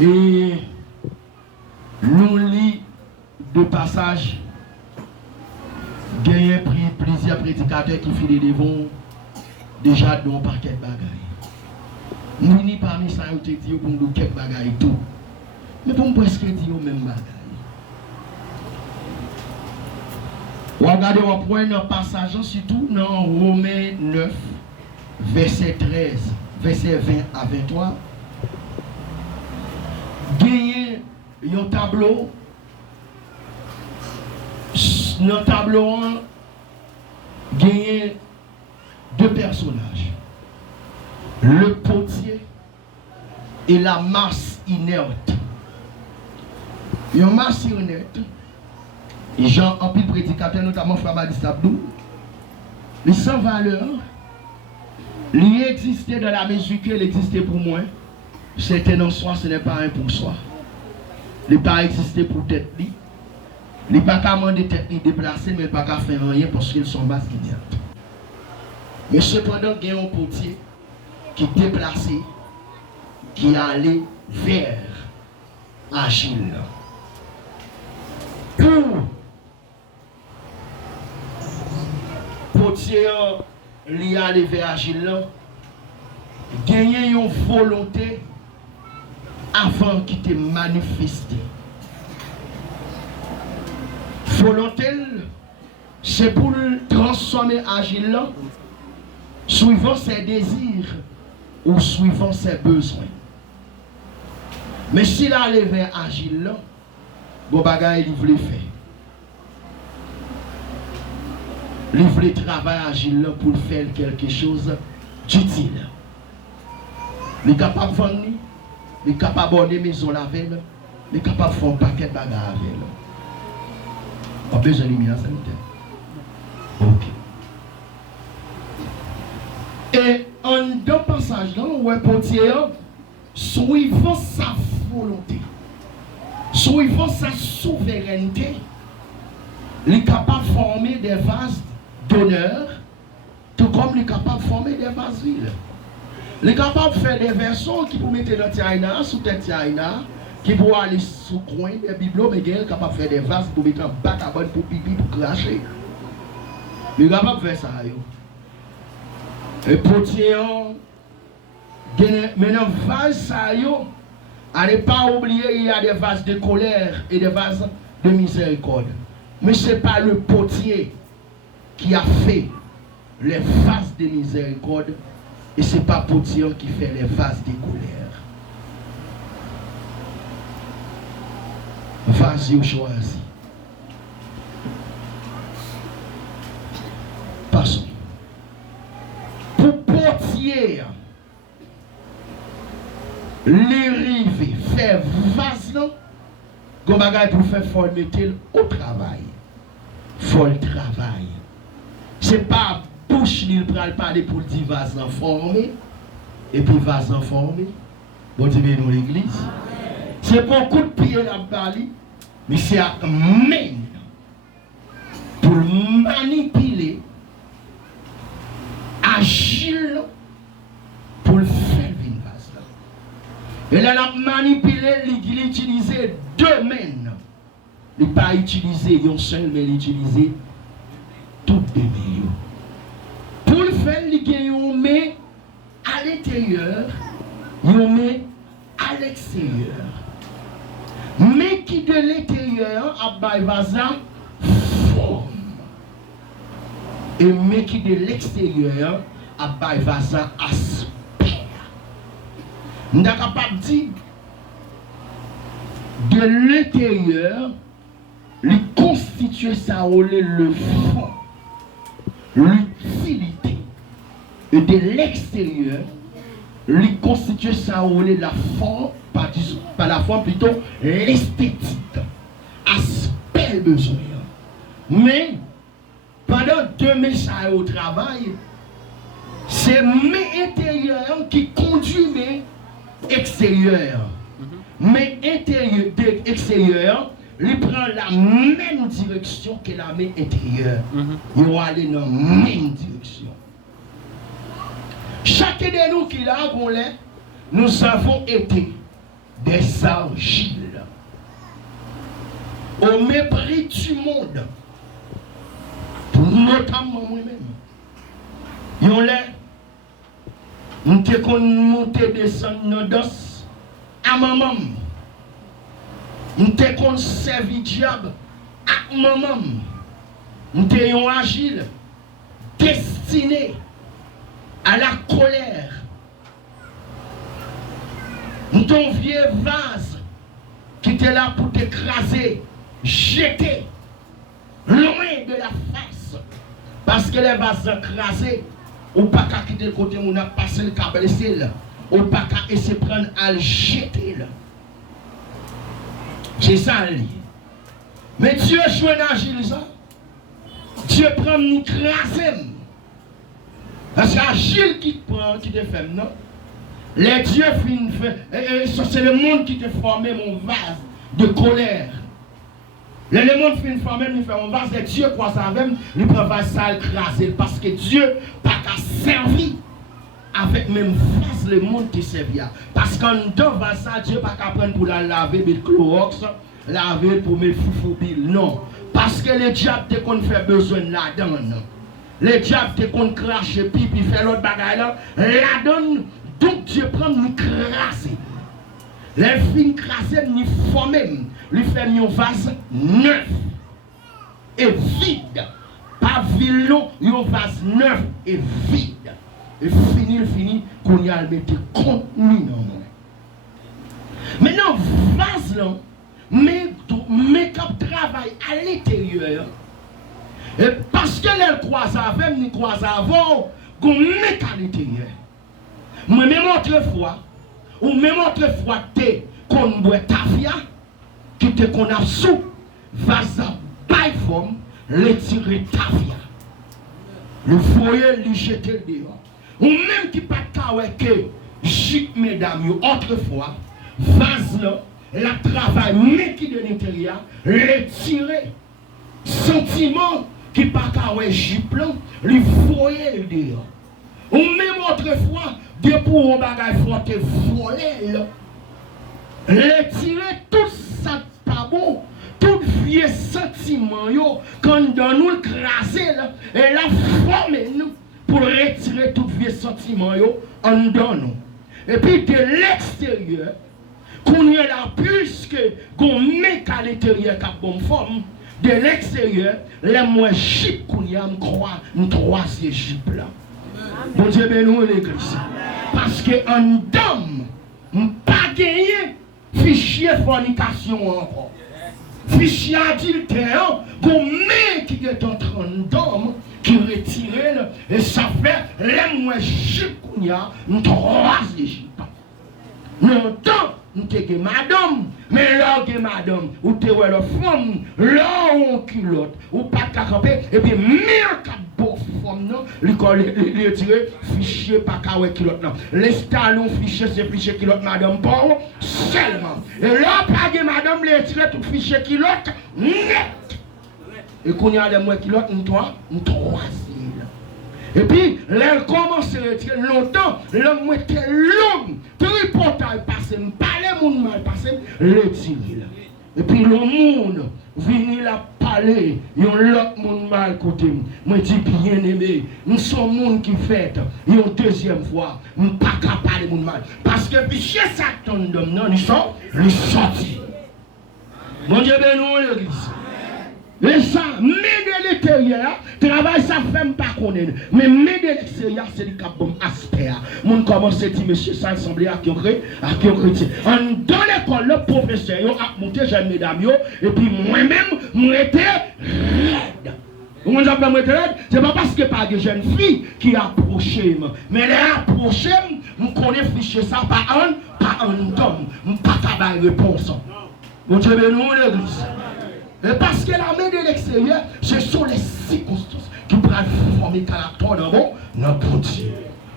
Et nous lit de passage, il y a plusieurs prédicateurs qui filent devant déjà dans un paquet de bagailles. Nous ni parmi ça, nous te disons pour nous quelques bagailles tout. Mais pour nous presque dire même bagaille. Regardez, on prend un passage, surtout dans Romains 9, verset 13, verset 20 à 23. Gagner un tableau. Dans le tableau, gagner deux personnages. Le potier et la masse inerte. Une masse inerte, et Jean, en pile prédicateur, notamment Frabadis Abdou, il sans valeur, il existait dans la mesure qu'elle existait pour moi. C'était en soi, ce n'est pas un pour soi. Il n'a pas existé pour tête li. Il n'a pas qu'à demander tête li déplacer, mais il n'a pas qu'à faire rien parce qu'ils sont bas inertes. Mais cependant, il y a un potier qui déplacé, qui allait vers Agile. Pour potier li aller vers Agile, gagner une volonté avant qu'il te manifesté. Volonté, c'est pour transformer Agile suivant ses désirs ou suivant ses besoins. Mais s'il allait vers Agile, bon bagay il voulait faire. Il voulait travailler Agile pour faire quelque chose d'utile. Il est capable de vendre, il est capable de bonner maison la veille, il est capable de faire un paquet de bagages avec elle. On a besoin de lumière sanitaire. Ok. Et en deux passages, où un potier, suivant sa volonté, suivant sa souveraineté, il est capable de former des vases d'honneur, tout comme il est capable de former des vases vides. Il est capable de faire des versions qui pour mettre dans Tiaïna, sous tête Tiaïna, qui pour aller sous le coin des bibelots, mais il est capable de faire des vases pour mettre en bac à bonne pour pipi, pour cracher. Il est capable de faire ça. Et potier, maintenant, vase ça, à ne pas oublier, il y a des vases de colère et des vases de miséricorde. Mais ce n'est pas le potier qui a fait les vases de miséricorde et ce n'est pas le potier qui fait les vases de colère. Vas-y, choisi. Passons. Pour potier, les rives, faire vase, comme bagay pour faire former au travail. Faut le travail. Ce n'est pas bouche ni le pral parler pour dire vase en formé et puis vase en formé. Bon Dieu dans l'église. C'est pas un coup de pied la parler, mais c'est à main pour manipuler, agir pour le faire une vase. Et là, la manipuler, il utilise deux mains. Il n'a pas utilisé un seul, mais il utilise toutes deux mains. Pour le faire, il met à l'intérieur, il met à l'extérieur. Mais qui de l'intérieur a baïvaza forme. Et mais qui de l'extérieur a baïvaza aspect. Nous sommes capables de dire de l'intérieur, il constitue ça le fond, l'utilité. Et de l'extérieur, il constitue ça la forme, par la forme plutôt l'esthétique, aspect besoin. Mais pendant deux messages au travail, c'est mes intérieurs qui conduisent mes extérieurs. Mais intérieur et extérieur, il prend la même direction que la main intérieure. Il va aller dans la même direction. Chacun de nous qui l'a, nous avons été des argiles. Au mépris du monde, notamment moi-même. Yon lè, m'te kon monter descendre dans dos à maman. M'te kon servi diable à maman. M'te yon agile destiné à la colère. M'te un vieux vase qui était là pour t'écraser, jeter loin de la face. Parce que les vases écrasés, ou pas qu'à quitter le côté où on a passé le câble, ou pas qu'à essayer de prendre à le jeter. C'est ça. Mais Dieu joue un agile ça. Dieu prend m'écraser. Parce que Agile qui te prend, qui te fait, non? Les dieux finissent, c'est le monde qui te formé mon vase de colère. Le monde finit formé, il fait un vase de Dieu, quoi ça avec, il prend vase ça, écraser. Parce que Dieu n'a pas servi avec même vase le monde qui servi. Parce qu'en dedans vase ça, Dieu n'a pas qu'à prendre pour la laver, mais le Clorox, laver pour mettre foufou bill. Non. Parce que le diable te qu'on fait besoin de la donne. Le diable te qu'on crache pipi, fait l'autre bagaille là, la donne. Donc Dieu prend nous craser. Les filles craser, nous former, lui fait un vase neuf et vide. Pas violon, un vase neuf et vide. Et fini, qu'on y a mettre contenu dans moi. Maintenant, vase là, mais quand travail à l'intérieur, et parce que les croisent avec, nous croisent avant, qu'on met à l'intérieur. Moi, même autrefois, ou même autrefois, t'es qu'on boit tafia, qui te qu'on a sous, vase by forme, le tirer tafia. Le foyer, le jeter dehors. Ou même qui pas que chic, mesdames, autrefois, vase là, la travail, mais qui de l'intérieur, le tirer. Sentiment qui pas qu'à jupe là, le foyer dehors. Ou même autrefois, de pour un bagage faut te voler là. Le tirer tout ça pas bon, tout vieux sentiment yo, quand dans nous le craser là, et la former nous pour retirer tout vieux sentiment yo en dedans nous. Et puis de l'extérieur, qu'on y a là puisque qu'on met à l'intérieur cap bonne forme, de l'extérieur, les moins chip qu'on y a me croire, nous trois ces chip là. Bon Dieu ben nous l'église. Parce que en dame, pas gagné fichier fornication encore. Fichier adultère, qu'on met qui est en train d'homme, qui retire, et ça fait les moins chip qu'on y a, nous trois ces chip. Longtemps, nous t'es madame, mais là, madame, ou t'es ouais la femme, là, on culotte, ou pas qu'à camper, et puis, mille quatre beaux femmes, non, les tirer, fichier, pas qu'à ouais culotte, non. Les talons fichier, c'est fichier culotte, madame, pas seulement. Et là, pas que madame, les tirer, tout fichier culotte, net. Et qu'on y a les moins culottes, nous trois, et puis, elle commence à retirer longtemps, l'homme était long, tripotal passé, parler mon mal passé, le tirer. Et puis, le monde vient la parler, il y a l'autre monde mal côté. Moi, je dis bien aimé, nous sommes monde qui fait, une deuxième fois, nous ne pas qu'à parler mon mal. Parce que, puis, chez Satan, non, ils sont sortis. Mon Dieu, ben nous, l'église. Et ça, mais de l'intérieur, travail ça fait pas connaître. Mais de l'extérieur, c'est le cap bon aspect. Mon commence à dire, monsieur, ça semblait à qui on crée, dans l'école, le professeur a monté, j'ai mesdames, et puis moi-même, moi j'étais raide. Comment j'appelle moi raide? C'est pas parce que pas de jeune fille qui approchait, mais elle a approché, je connais fichier ça par un homme, je ne pas capable de réponse. Mon Dieu, nous, l'église. Et parce que la main de l'extérieur, ce sont les circonstances qui pourraient former le caractère d'un bon Dieu.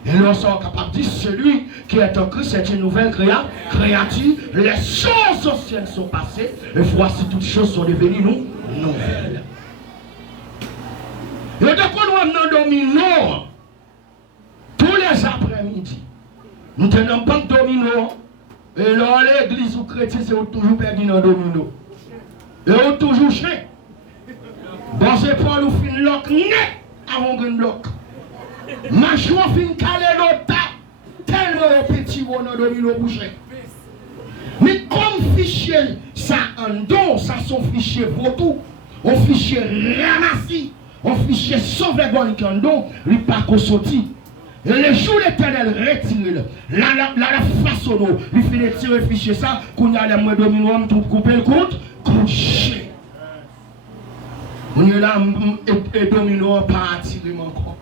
Et nous sommes capables de dire celui qui est en Christ, c'est une nouvelle créature. Les choses anciennes sont passées, et voici toutes choses sont devenues nouvelles. Et de quoi nous dominons tous les après-midi. Nous tenons pas de domino. Et là, l'église ou chrétien, c'est toujours perdu dans le domino. Et on toujours chien. Bon, c'est pas nous fin lock net avant qu'on lock. Machou fin calé l'autre tellement petit bon dans le domino bouché. Mais comme fichier, ça en don, ça son fichier photo, un fichier ramassé, un fichier sans vergogne qui en don, il pas qu'on sorti. Et le jour l'éternel retire, la façon dont il finit de tirer le fichier ça, qu'on y a les moyens dominants, tout couper le compte, coucher. On est là, et dominant pas attiré encore.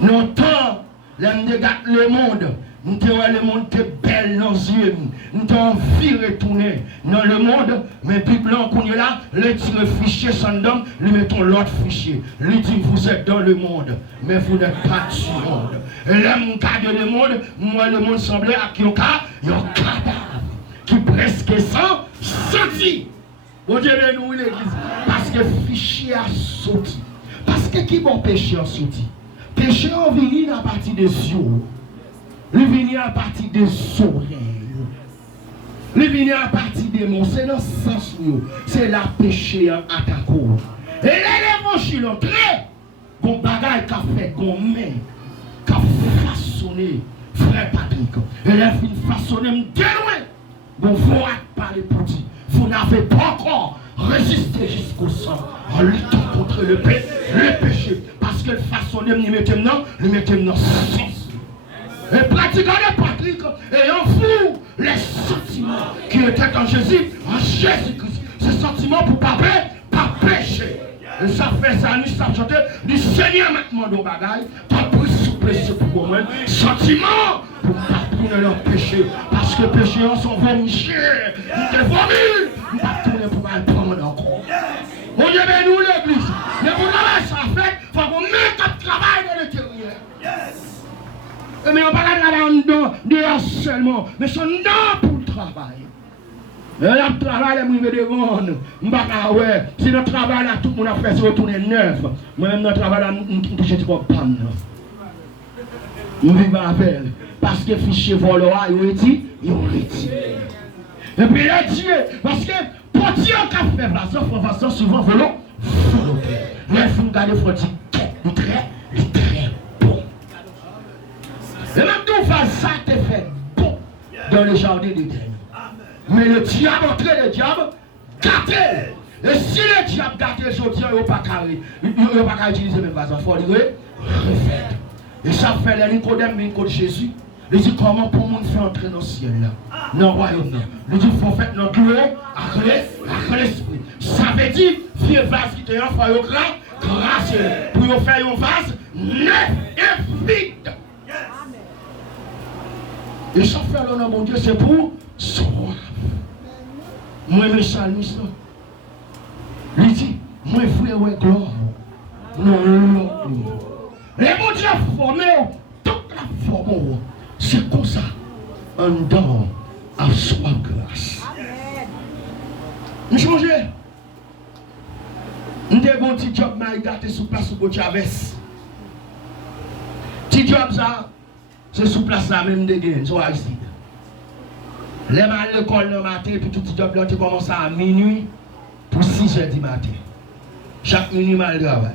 Non, tant, le monde. Nous avons le monde qui est belle dans les yeux. Nous avons envie de retourner dans le monde. Mais puis blanc qu'on est là, le fichier sans dame, lui mettons l'autre fichier. Lui dit vous êtes dans le monde, mais vous n'êtes pas du monde. Et là, mon cas de le monde, moi le monde semblait à qui un cadavre qui presque sans sorti. Bon Dieu, nous l'église. Parce que le fichier a sorti. Parce que qui bon péché a sorti? Péché a venu à partir des yeux. Il vient à partir des oreilles. Il vient à partir des mots. C'est dans ce sens où c'est la péché en attaquant. Et l'évangile entré, bon bagage qu'a fait, bon main, qu'a façonné, frère Patrick. Et il a façonné, de loin. Bon, vous parler pour dire, vous n'avez pas encore résisté jusqu'au sang en luttant contre le péché. Parce que le façonné, il mettait dans ce sens. Et pratiquant le Patrick, ayant fou les sentiments qui étaient en Jésus-Christ. Ces sentiments pour pas pécher. Et ça fait ça, nous ça chanter du Seigneur maintenant de bagaille, pas pour souplesse pour moi, sentiments pour pas tourner leur péché. Parce que les pécheurs sont vomichés. Ils te vomissent. Ils ne pas tourner pour aller prendre encore. Mon Dieu, mais nous l'église, mais pour travailler ça fait, il faut qu'on mette notre travail dans l'intérieur. Mais on parle là-dedans, dehors seulement, mais c'est non pour le travail. Et là, le travail, je me demande, si notre travail, là, tout le monde a fait, c'est retourner neuf. Moi-même, notre travail, là, je suis comme panne. Je vis avec elle. Parce que fichier voleur, il retiré. Et puis, il a dit, parce que, pour dire qu'on fait façon, souvent, volant, les films gardent, il faut dire, très bon. Et même nous faisons ça, t'es fait bon dans le jardin d'Éden. Mais le diable entré, le diable gâté. Et si le diable gâté, je dis, il n'y a pas qu'à utiliser mes façons. Il faut le refaire. Et ça fait les Nicodème, Nicodème Jésus. Il dit comment pour le monde faire entrer dans le ciel là, dans le royaume là. Il dit il faut faire notre cœur à l'esprit. Ça veut dire, vieux vase qui te fait un grâce pour faire un vase neuf et vide. Et ça fait l'honneur mon Dieu, c'est pour soif. Moi, je suis salmiste. Il dit, moi, frère, ouais, gloire. Non. Les mon Dieu formé, toute la forme, c'est comme ça. Un don à soif grâce. Nous changeons. Nous avons un petit job, mais il sous place sous Chavez. Petit job, ça. C'est sous place là même de gain, soit ici. Les mal à l'école le matin, puis tout petit job là, tu commences à minuit pour 6 h du matin. Chaque minuit, mal travail.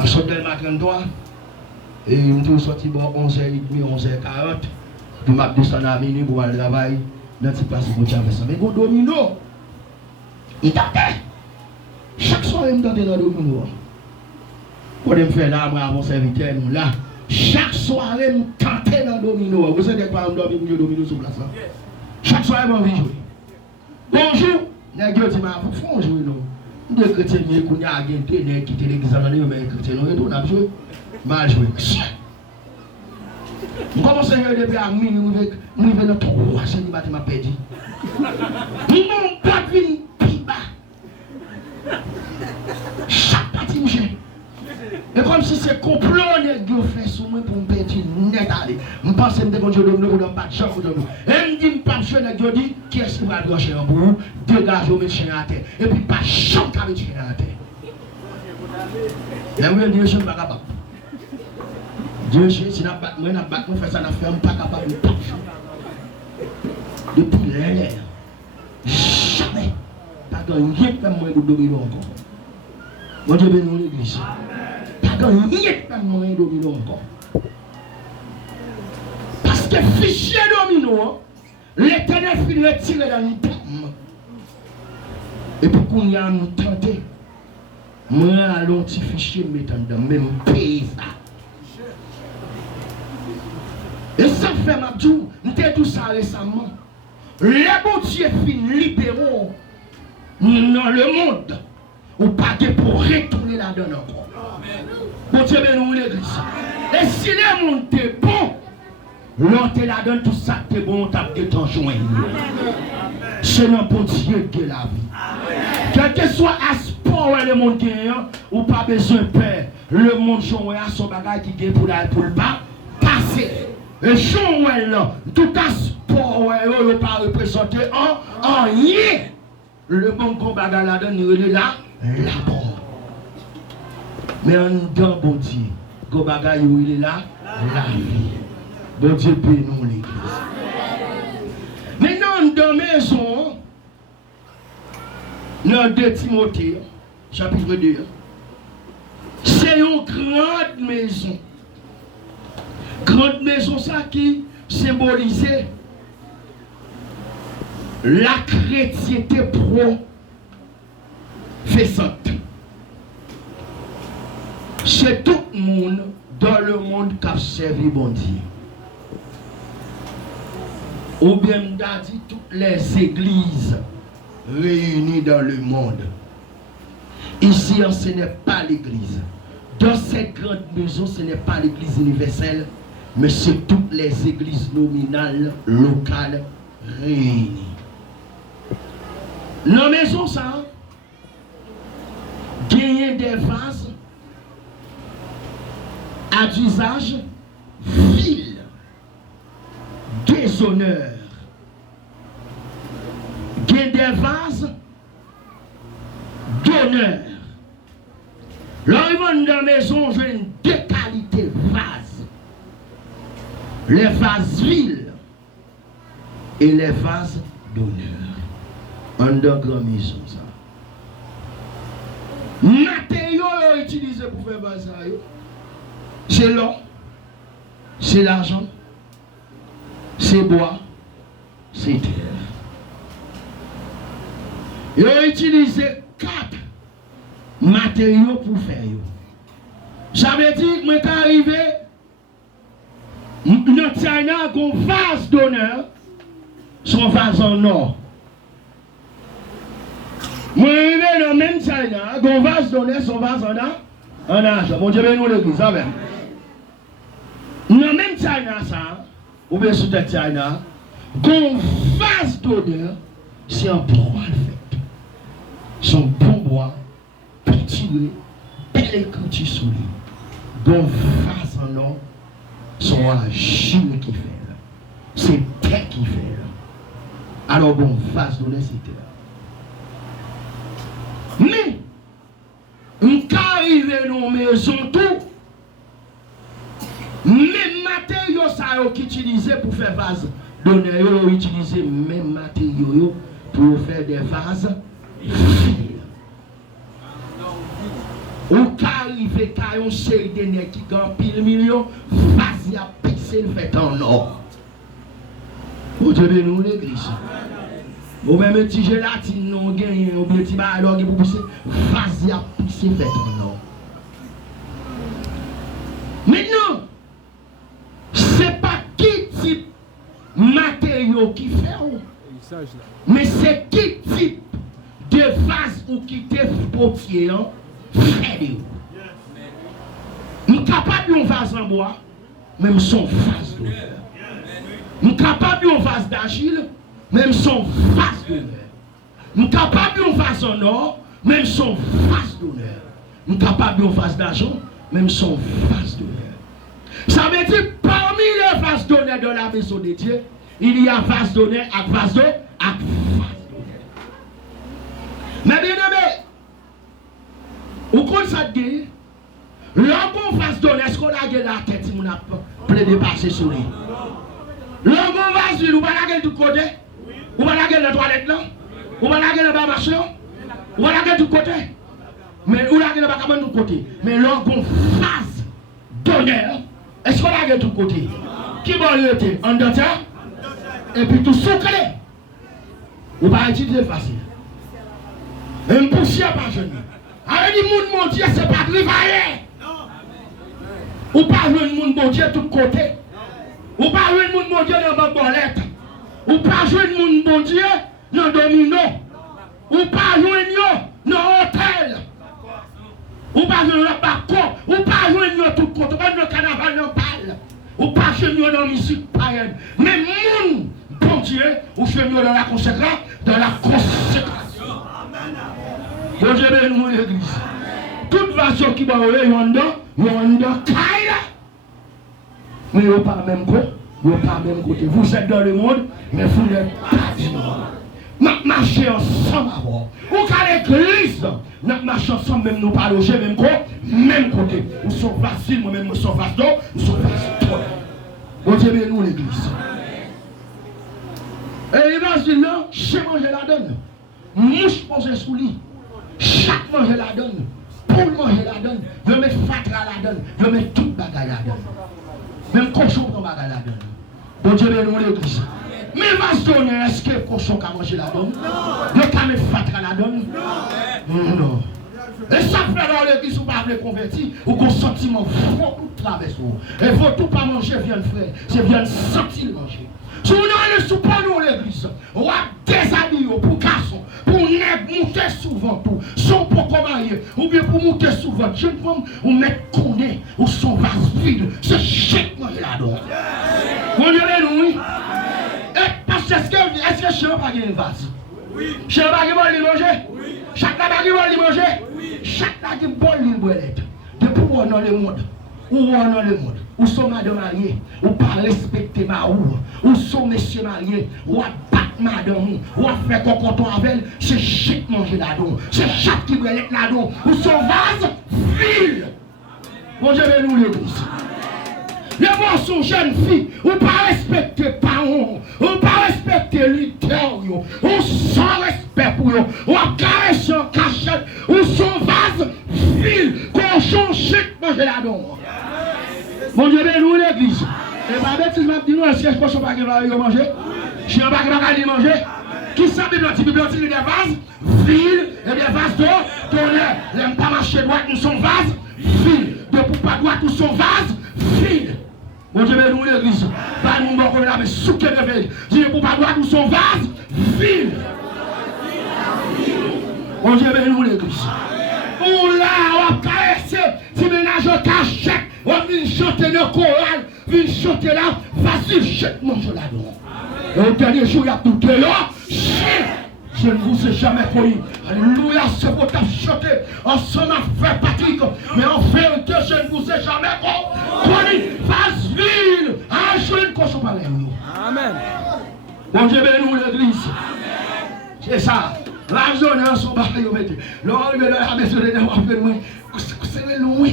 Je sors le matin de toi, et je suis sorti bon 11h30, 11h40, puis je descends à minuit pour aller travailler dans le petit place pour Chavez. Mais bon domino, il t'attend. Chaque soir, il me tente dans le domino. Quand je me fais là, moi, mon serviteur, nous là. Chaque soirée, je tentais dans le domino. Vous savez pas, je dormir pour le domino sur place. Chaque soirée, je vais jouer. Bonjour. Je dis, mais faut jouer. Je suis chrétien, je suis chrétien, qui est l'examen, mais chrétien, on a joué. Mal joué. Je commence à jouer depuis à minuit, je vais dans 3 heures du matin, je perdu. Je ne peux pas venir plus bas. Chaque partie, je et comme si c'est complot, les fait sur moi pour me perdre net aller. Je pense que je vais me faire pas de choc. Et je me dis, pas de choc, je dis, qui est-ce qui va brancher en bout, dégage au médecin à terre. Et puis, pas de choc avec le médecin à terre. Et moi, je ne suis pas capable. Dieu, si je ne suis pas capable, je ne suis pas capable. l'air. Jamais. Pas gagné pas moins de domino encore. Mon Dieu bénit l'église. Pas gagné pas moins de domino encore. Parce que fichier domino, l'Éternel finit le tirer dans le pomme. Et pour qu'on y a nous tenté, moi allons petit fichier mettre dans même pays ça. Et ça fait ma tout, nous avons tout ça récemment. Les bons dieux fin libéraux dans le monde, ou pas pour retourner là-dedans encore. Bon Dieu bénit l'église. Et si le monde est bon, l'on là-dedans tout ça est bon, on t'a été joint. C'est dans bon Dieu que la vie. Quel que soit l'aspect le monde gagne, ou pas besoin de peur. Le monde joue à son bagage qui est pour le pas passer. Et Jean-Ouel, tout à sport, ne pas représenter en rien. Le bon combat là-dedans, il est là, la bombe. Mais en dedans, bon Dieu, le bagage il est là, la vie. Bon Dieu, paye nous l'église. Maintenant, dans la maison, dans 2 Timothée, chapitre 2, c'est une grande maison. Grande maison, ça qui symbolisait la chrétienté professante. C'est tout le monde dans le monde qui a servi bon Dieu. Ou bien m'a dit toutes les églises réunies dans le monde. Ici, ce n'est pas l'église. Dans cette grande maison, ce n'est pas l'église universelle, mais c'est toutes les églises nominales, locales, réunies. Dans la maison, ça, gagner des vases à d'usage vil, déshonneur. Gagner des vases d'honneur. L'arrivée dans la maison, j'ai deux qualités vases. Les vases vils et les vases d'honneur. En dans grande maison, ça. Matériaux utilisés pour faire vase, c'est l'or, c'est l'argent, c'est bois, c'est terre. Ils ont utilisé 4 matériaux pour faire. Ça veut dire que quand arrivé, notre China a un vase d'honneur, son vase en or. Moi, arrivé dans le même China, un vase d'honneur, son vase en argent. Bon Dieu, nous l'église, amen. Dans le même China, ça, ou bien sous cette China, un vase d'honneur, c'est un bois fait. Son bon bois, pétilé, belle écriture sur lui. Bon vase en or, son agile qui fait là. C'est terre qui fait là. Alors bon vase d'honneur, c'était là. Mais, on arrive dans la maison tout, même matériaux ça qui utilisé pour faire vase d'honneur, ils utilisé même matériaux pour faire des vases. Ou qu'arrive qu'à une série de nègres qui gagnent pile million, vas-y à pisser le fait en or. Vous devez nous l'église. Ou même un petit gélatine non gagné, ou bien un petit bailleur qui pour pisser, vas-y à pisser le fait en or. Maintenant, c'est pas qui type matériaux qui fait, mais c'est qui type de vase ou qui te potier, frère. Nous sommes capables de vase en bois, même son vase d'honneur. Nous sommes capables de vase d'argile, même son vase d'honneur. Nous sommes capables de vase en or, même son vase d'honneur. Nous sommes capables de vase d'argent, même son vase d'honneur. Ça veut dire parmi les vases d'honneur de la maison de Dieu, il y a vase d'honneur et vase d'honneur. Mais bien aimé, où qu'on ça dit, l'homme vase d'honneur, est-ce qu'on a gagné la tête si on a plein de passer sur lui? L'homme vase d'honneur, ou pas la gueule du côté? Ou pas dans la toilette là, ou va laguer dans la marche là, ou va laguer de tout côté. Mais ou laguer dans la cabane de tout côté. Mais l'orgon phase d'honneur, est-ce qu'on lague de tout côté? Qui va l'été? En deux temps? Et puis tout souclé. Ou pas utiliser facile. Un poussière par jeune. Avec le monde mon Dieu, c'est pas travailler. Ou pas jouer le monde mon Dieu de tout côté. Ou pas jouer le monde mon Dieu dans la bolette. Ou pas jouer le monde mon Dieu dans le domino. Ou pas jouer dans l'hôtel. Ou pas jouer dans le balcon. Ou pas jouer dans tout côté. Ou pas dans le carnaval, dans le bal. Ou pas jouer dans la musique païenne. Mais monde, bon Dieu, ou jouer dans la consécration. Dans la consécration. Bon Dieu, bénis l'église. Toute façon qui va aller, il y a un caille. Mais il n'y a pas même côté. Il n'y a pas même côté. Vous êtes dans le monde, mais vous n'êtes pas du monde. Nous marchons ensemble avant. Ou qu'à l'église, nous marchons ensemble, même nous pas loger, même côté. Nous sommes faciles, moi-même, nous sommes faciles, nous sommes faciles. Bon Dieu, bénis l'église. Et il va se dire, non, chez manger la donne. Mouche posée sous lit. Chaque manger la donne. Pour manger la donne. Je mets fatra la donne. Je mets tout bagaille la donne. Même cochon pour bagaille la donne. Bon Dieu, bénis l'église. Mais va se donner, est-ce que cochon a mangé la donne? Le camé fatra la donne? Non. Et ça fait dans l'église, ou pas les convertir, ou qu'on sentiment fort tout traverse. Et faut tout pas manger, viande frère. C'est bien sentir manger. Si vous n'allez sous pas dans l'église, on va déshabiller pour garçon, pour monter souvent tout, sans pour marier, ou bien pour monter souvent, jeune femme, ou mettre connaît, ou son vase vide, c'est chèque manger là-dedans. Vous dites oui? Et parce que est-ce que je ne vais pas gagner un vase? Oui. Je ne vais pas gagner manger? Oui. Chaque fois qu'il va manger? Oui. Chaque fois qu'il va boire depuis où on est dans le monde, où on est dans le monde. Ou sont madame mariés, ou pas respecter ma ou sont messieurs mariés, ou à battre madame, ou à faire cocoton avec elle, c'est chaque manger là-dedans, c'est chaque qui veut être là-dedans, ou son vase vide. Bon Dieu, nous l'église. Les gens sont jeunes filles, ou pas respecter parents, ou pas respecter leader, ou sans respect pour eux, ou à caresser en cachette, ou son vase vide, cochon chaque manger là-dedans. Mon Dieu, nous l'église. Et ma bêtise m'a dit, nous, est-ce que je ne peux pas manger? Je ne peux pas manger. Qui s'en bibliothèque, des vases vides et des vases d'eau, tonnerre. N'aime pas marcher droite, nous sommes vases vides. De pour pas droite, nous sommes vases vides. Mon Dieu, nous l'église. Pas nous, on va souquer de veille. Dis pour pas droite, nous sommes vases vides. Mon Dieu, nous l'église. Ou là, on va caresser, si ménage au cachette. On vient chanter le choral, vient chanter là, vas-y, chèque mange là-dedans. Et au dernier jour, il y a tout de là, je ne vous ai jamais connu. Alléluia, c'est pour ta chanter. Ensemble, on fait Patrick, mais en vérité, je ne vous ai jamais connu. Vas-y, à une cochon par Amen. Bon Dieu, bénis-nous l'église. C'est ça. La zone est en son baril. L'homme est dans la maison de moi. C'est loin.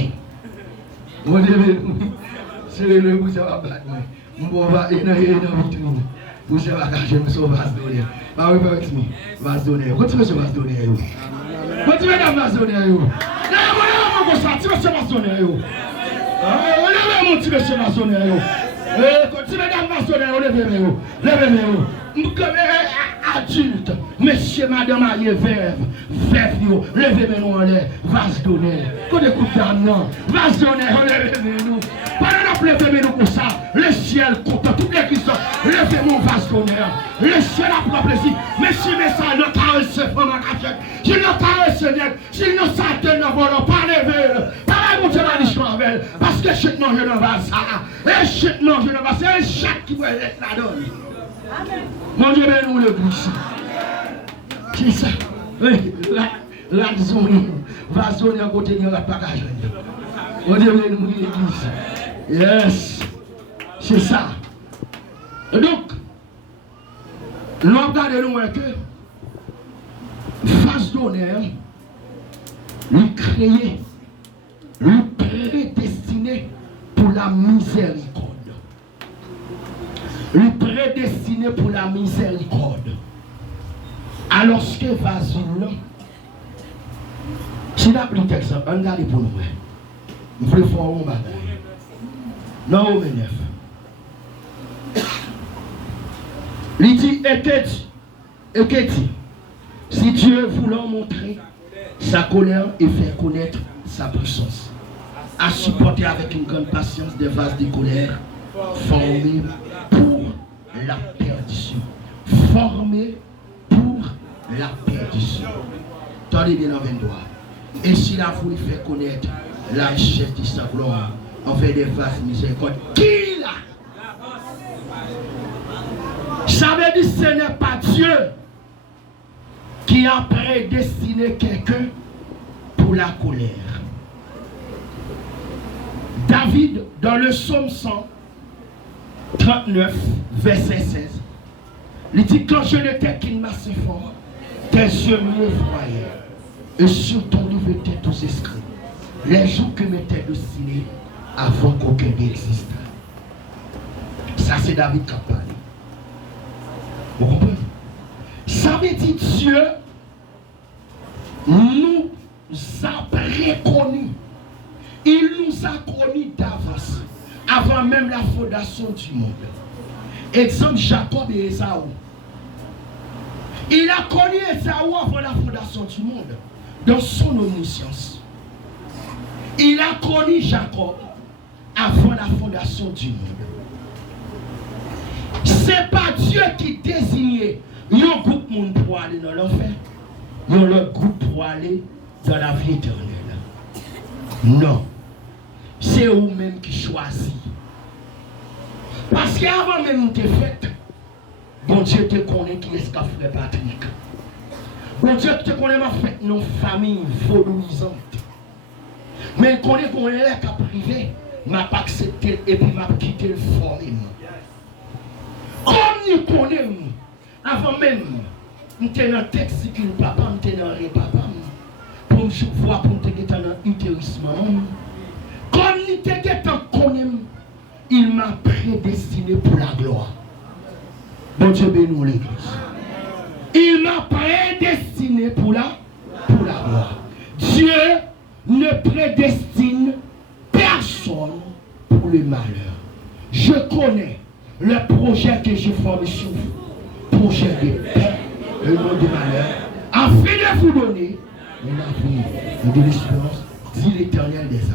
Mon Dieu, c'est le vous va battre. On va énerver dans vitrine. Vous savez pas que je me sauve vase donner. Pas oui, pas me. Vase donner. Continuez ce vase donner. Continuez dans vase donner. Non, on va ça. Tu vas se vase donner. On va monter ce vase donner. Continuez dans vase donner. Levez-vous. Adulte, monsieur, madame, aïe, veuve, levez-nous en l'air, vase donner. Qu'on écoute non, vase donner, levez-nous. Pendant que levez-nous comme ça, le ciel compte, toutes les qui sont, levez mon vase donner. Le ciel a pris plaisir. Mais si ça ne caresse pas ma cachette, si ne caresse net, si ne s'attend ne volant pas lever, pas monter dans l'histoire avec, parce que chaque non, je ne vais ça. Et chaque non, je ne vais ça. Et chaque qui veut être là-dedans. Mon Dieu, bénis-nous l'église. C'est ça. La zone va zoner à côté de la bagage. Mon Dieu, bénis-nous l'église. Yes. C'est ça. Et donc, nous regardons que face d'honneur, lui créé, lui prédestiné pour la miséricorde. Lui prédestiné pour la miséricorde. Alors que vas-y là, si nous avons un texte, on regarde pour nous. Nous voulons faire un bagage. Non, mais neuf. Il dit, et que dit, si Dieu voulait montrer sa colère et faire connaître sa puissance, à supporter avec une grande patience des vases de colère formés pour la perdition. Formés pour la perdition. Tendez bien dans 23. Et s'il a voulu faire connaître la richesse de sa gloire envers des vases miséricordes, qui l'a? Ça veut dire que ce n'est pas Dieu qui a prédestiné quelqu'un pour la colère. David, dans le psaume 139, verset 16, il dit, quand je n'étais qu'une masse fort, tes yeux me voyaient, et sur ton livre étaient tous inscrits les jours que m'étaient destinés avant qu'aucun n'existe. Ça, c'est David qui a parlé. Vous comprenez? Ça veut dire Dieu nous a préconnus. Il nous a connus d'avance, avant même la fondation du monde. Exemple, Jacob et Ésaü. Il a connu Ésaü avant la fondation du monde, dans son omniscience. Il a connu Jacob avant la fondation du monde. Ce n'est pas Dieu qui désignait un groupe pour aller dans l'enfer, mais le groupe pour aller dans la vie éternelle. Non. C'est vous-même qui choisit. Parce qu'avant même de fait, bon Dieu te connaît qui est-ce qu'a fait Patrick. Bon Dieu te connaît ma fait nos familles volumisantes. Mais il connaît qu'on est là qu'à privé, m'a pas accepté et puis m'a quitté le formé. Comme il connaît, avant même, nous sommes dans le texte qui nous papa, nous sommes dans le papa, pour me voir, pour me dire dans l'utérissement. Comme il connaît, il m'a prédestiné pour la gloire. Bon Dieu bénisse l'église. Il m'a prédestiné pour la gloire. Dieu ne prédestine personne pour le malheur. Je connais le projet que j'ai formé sur vous, projet de paix et non de malheur, afin de vous donner la vie et de l'espérance, dit l'Éternel des armées.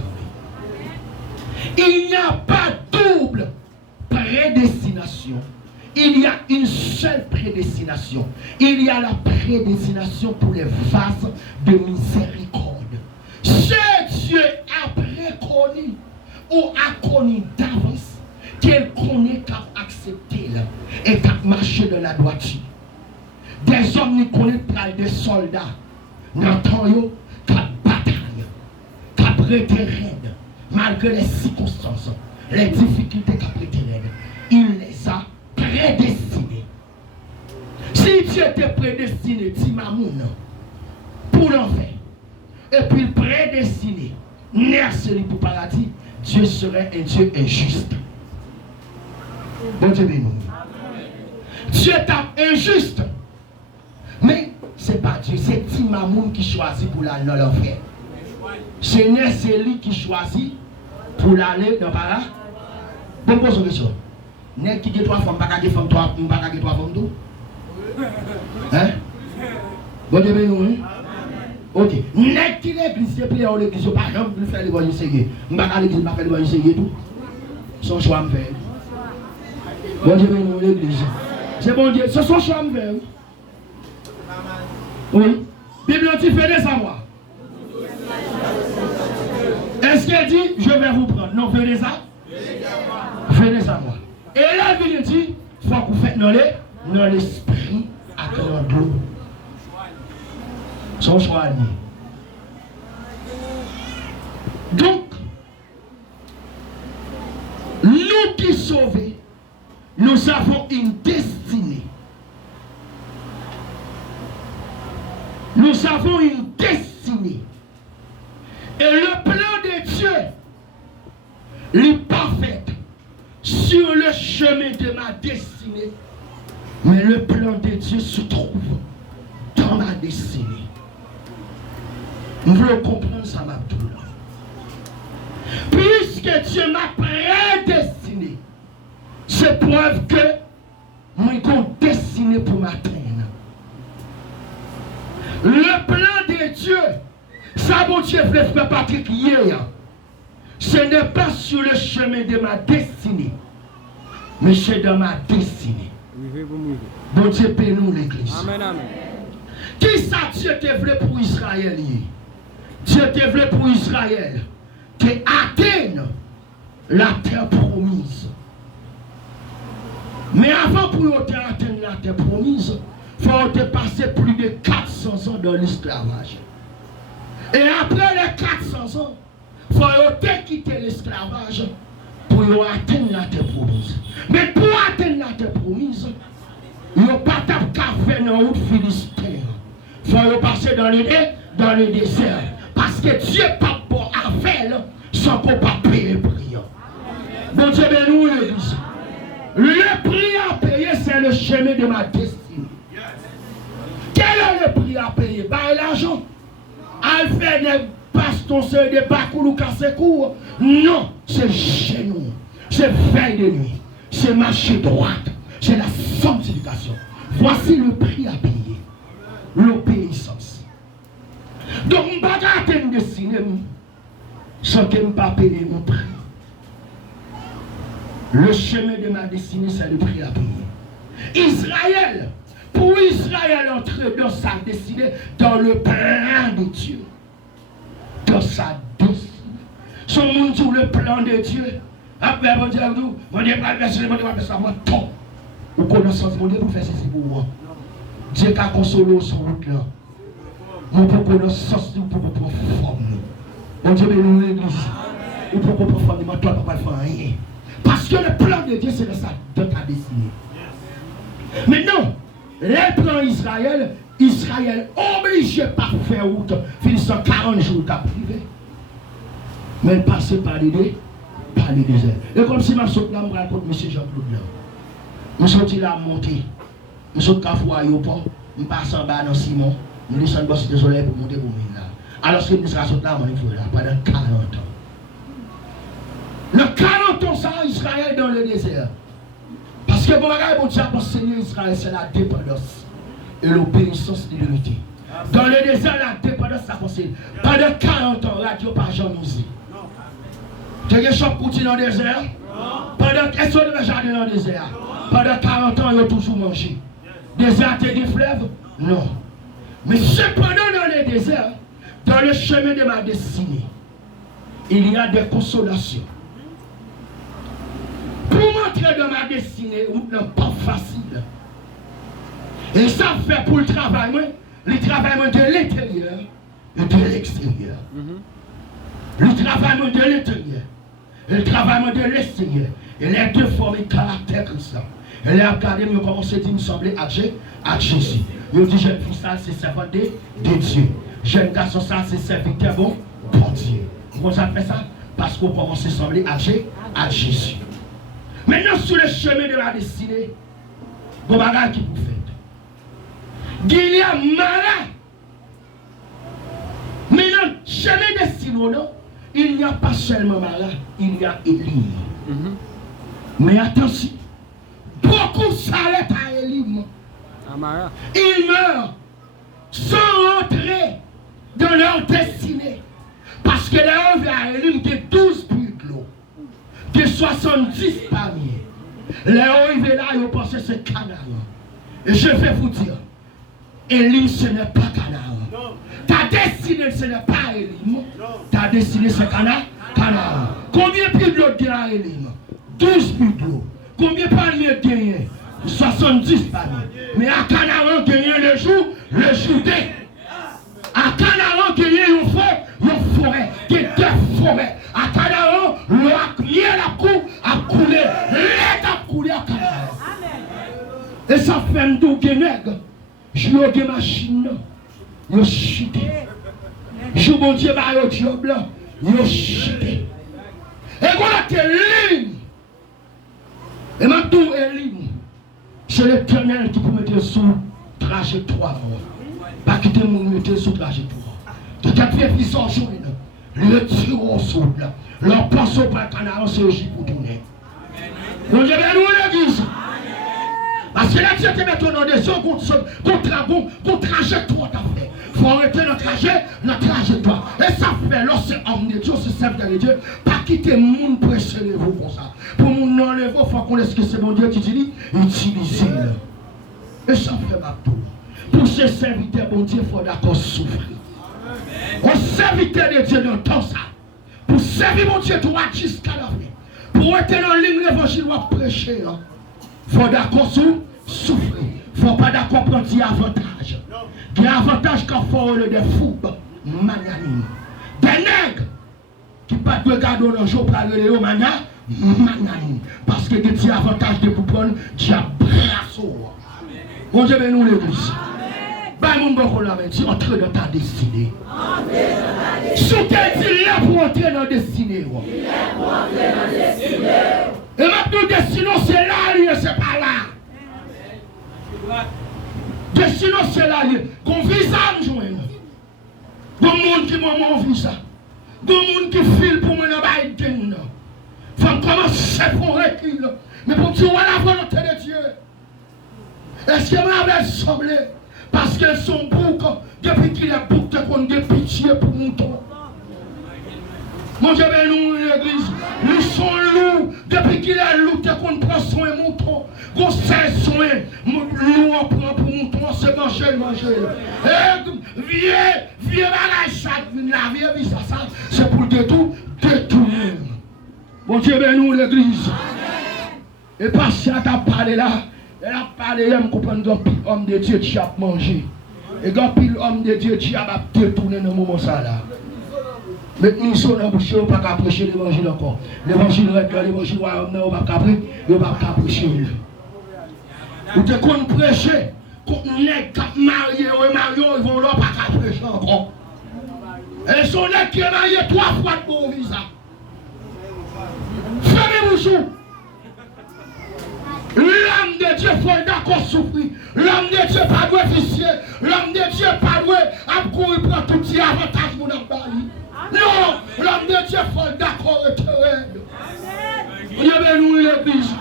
Il n'y a pas double prédestination. Il y a une seule prédestination. Il y a la prédestination pour les vases de miséricorde. Ce Dieu a préconnu ou a connu d'avance qu'il connaît qu'à accepter et qu'à marcher dans la droiture. Des hommes ne connaissent pas des soldats. N'entendons qu'à bataille, qu'à prêter raide, malgré les circonstances, les difficultés qu'à prêter raide. Il les a prédestinés. Si Dieu était prédestiné, Timamoun, pour l'enfer, et puis prédestiné, nurserie pour paradis, Dieu serait un Dieu injuste. Bon Dieu béni. Dieu est injuste. Mais ce n'est pas Dieu, c'est Timamoun qui choisit pour aller dans l'enfer. C'est lui qui choisit pour aller dans le paradis. Bon, pose une question. N'est-ce qui a 3 femmes, pas qu'à 3 femmes, pas qu'à 3 femmes tout? Hein? Bon Dieu béni. Ok. N'est-ce qui l'église, c'est prier à l'église, par exemple, pour faire les voyages essayer. Je ne vais pas à l'église, je vais faire les voyages essayer tout. Son choix à me faire. Bon Dieu béni l'église. C'est bon Dieu, c'est son choix à me faire. Oui. Bible dit, fais des savoirs. Est-ce qu'elle dit, je vais vous prendre? Non, fais des savoirs. Fais des savoirs. Et là, il dit, il faut que vous faites dans l'esprit à cœur de l'eau. Son choix lié. Donc, nous qui sauvons, nous avons une destinée. Nous avons une destinée. Et le plan de Dieu, il est parfait sur le chemin de ma destinée. Mais le plan de Dieu se trouve destinée. Nous voulons comprendre ça, ma douleur. Puisque Dieu m'a prédestiné, c'est preuve que nous sommes destinés pour m'atteindre. Le plan de Dieu, ça, mon Dieu, frère Patrick, hier, ce n'est pas sur le chemin de ma destinée, mais c'est dans ma destinée. Bon Dieu, paie-nous l'église. Amen, amen. Qui ça Dieu te voulait pour Israël? Dieu te voulait pour Israël te atteindre la terre promise. Mais avant pour te atteindre la terre promise, il faut te passer plus de 400 ans dans l'esclavage. Et après les 400 ans, il faut te quitter l'esclavage pour atteindre la terre promise. Mais pour atteindre la terre promise, il n'y a pas de café dans le Philistin. Il faut passer dans le désert. Parce que Dieu n'est pas bon à faire sans qu'on ne pas payer le prix. Bon Dieu, nous l'église. Le prix à payer, c'est le chemin de ma destinée. Quel est le prix à payer? Bah, l'argent. À faire des bastons, des bacours ou casser court. Non, c'est genou. C'est veille de nuit. C'est marcher droite. C'est la sanctification. Voici le prix à payer. L'obéissance. Donc, je ne peux pas atteindre une destinée sans que je ne pas payer mon prix. Le chemin de ma destinée, c'est le prix à payer. Israël, pour Israël entrer dans sa destinée, dans le plan de Dieu. Dans sa destinée. Son monde sur le plan de Dieu. Après, mon Dieu, mon Dieu, mon Dieu, mon Dieu, mon Dieu, ou connaissance, mon Dieu, pour faire ceci pour moi. Dieu a consolé son route là. Mon pour connaissance, ou pour forme. Mon Dieu, bénis l'église. Ou pour forme, toi, toi, papa, ne faire rien. Parce que le plan de Dieu, c'est de ta destinée. Maintenant, les plans Israël, Israël obligé par faire route, finissant 40 jours qu'à privé. Mais il passait par les déserts. Et comme si ma saute là, je raconte M. Jean-Claude là. Je suis là monter. Je suis à l'aéroport. Je passe en bas dans Simon. Je descends dans le soleil pour monter pour là. Alors que je suis là, pendant 40 ans. Le 40 ans, ça, Israël dans le désert. Parce que mon Dieu pour Seigneur Israël, c'est la dépendance et l'obéissance de l'unité. Dans le désert, la dépendance, ça concerne. Pendant 40 ans, radio par Jean Nouzé. Tu as des chocs coutus dans le désert? Est-ce que tu as jardin dans le désert? Pendant 40 ans, ils ont toujours mangé. Désert, tu as des fleuves? Non. Mais cependant, dans le désert, dans le chemin de ma destinée, il y a des consolations. Pour m'entrer dans ma destinée, ce n'est pas facile. Et ça fait pour le travail de l'intérieur et de l'extérieur. Le travail de l'intérieur et le travail de l'extérieur. Et les deux forment un caractère comme ça. Et les regardez, ils ont commencé à dire, nous sembler à Jésus. Ils ont dit, jeune fille, ça, c'est servant de Dieu. Jeune garçon, ça, c'est serviteur bon pour Dieu. Comment ça fait ça? Parce qu'on commence à sembler à Jésus. Maintenant, sur le chemin de la destinée, vous regardez qui vous faites. Il y a malin. Maintenant, chemin destiné, non, il n'y a pas seulement malin, il y a Élie. Mais attention, beaucoup s'arrêtent à Élie. Ils meurent sans entrer dans leur destinée. Parce que là, on vient à Élie, il y a 12 puits de l'eau. De 70 parmi. Là, on est là, ils pensent que c'est Canaan. Et je vais vous dire, Élie, ce n'est pas Canaan. Ta destinée, ce n'est pas Élie. Ta destinée, c'est Canaan. Combien de puits de l'eau il y a à Élie? 12 puits de l'eau. Combien de palmiers gagnés? 70 palmiers. Mais à Canaan, gagné le jour D. À Canaan, gagné une forêt, des deux forêts. À Canaan, le miel a coulé, l'air a coulé à Canaan. Et ça fait un doux nègre. Je l'ai des machines, je l'ai chuté. Je mon Dieu, je Dieu blanc, je l'ai chuté. Et voilà que ligne. Et maintenant, Élie, c'est l'Éternel qui peut mettre sous trajectoire. Pas quitter mon métier sous trajectoire. De quatre pieds qui sont joués, le tir au sol, leur passe au pas canard, c'est aussi pour tourner. Nous devons nous l'église. Parce que là, tu es maintenant dans des zones contre trajectoire à faire. Il faut arrêter notre trajectoire. Et ça fait, lorsque l'homme de Dieu, c'est serviteur de Dieu, pas quitter le monde pour essayer vous comme ça. Pour mon enlever, il faut qu'on laisse que c'est mon Dieu qui dit, utilisez-le. Et ça fait ma tour. Pour ces serviteurs, mon Dieu, il faut d'accord souffrir. Au serviteur de Dieu, dans tout ça. Pour servir mon Dieu, tu vas jusqu'à la fin. Pour être dans ligne l'évangile, on va prêcher. Il faut d'accord souffrir. Il ne faut pas d'accord prendre des avantages. Des avantages qu'on fait des fous, magnanimes. Des nègres qui ne peuvent pas regarder dans le jour pour aller au magnanimes. Parce que des avantages de vous prendre, tu as brassé. Bon Dieu, nous l'église. Ben, mon bon tu entres dans ta destinée. Si tu es là pour entrer dans la destinée. Et maintenant, destination, c'est là, c'est pas là. Destination, c'est là. Qu'on visa, joindre. Bon monde qui m'a mon visa. Bon monde qui file pour moi dans la Biden. Faut commencer pour recul. Mais pour dire, voilà la volonté de Dieu. Est-ce que m'avait semblé? Parce qu'elles sont boucs, depuis qu'il est bouc, qu'on a pitié pour mouton. Mon Dieu, nous, l'église, nous sommes loups, depuis qu'il est loup, qu'on prend soin de mouton. Qu'on sait soin, nous on prend pour mouton, c'est manger. Et vieux bagage, ça, la vie, ça, c'est pour détruire. Mon Dieu, nous, l'église. Et parce qu'elle t'a parlé là, elle a parlé, elle me comprend que l'homme de Dieu qui a mangé. Et quand l'homme de Dieu qui a détourné dans le moment ça là. Mais nous sommes dans la bouche, on ne peut pas prêcher l'évangile encore. L'évangile reste là, l'évangile on ne peut pas prêcher. Vous te qu'on prêcher, qu'on n'est qu'à marier, ils vont là pas prêcher encore. Et sont là qui est marié 3 fois de bon visa. Fermez-vous. L'homme de Dieu faut d'accord souffrir. L'homme de Dieu pas doit officier. L'homme de Dieu pas doit courir pour tout petit avantage pour notre pays. Non, l'homme de Dieu faut d'accord être raide. Il y a nous l'église.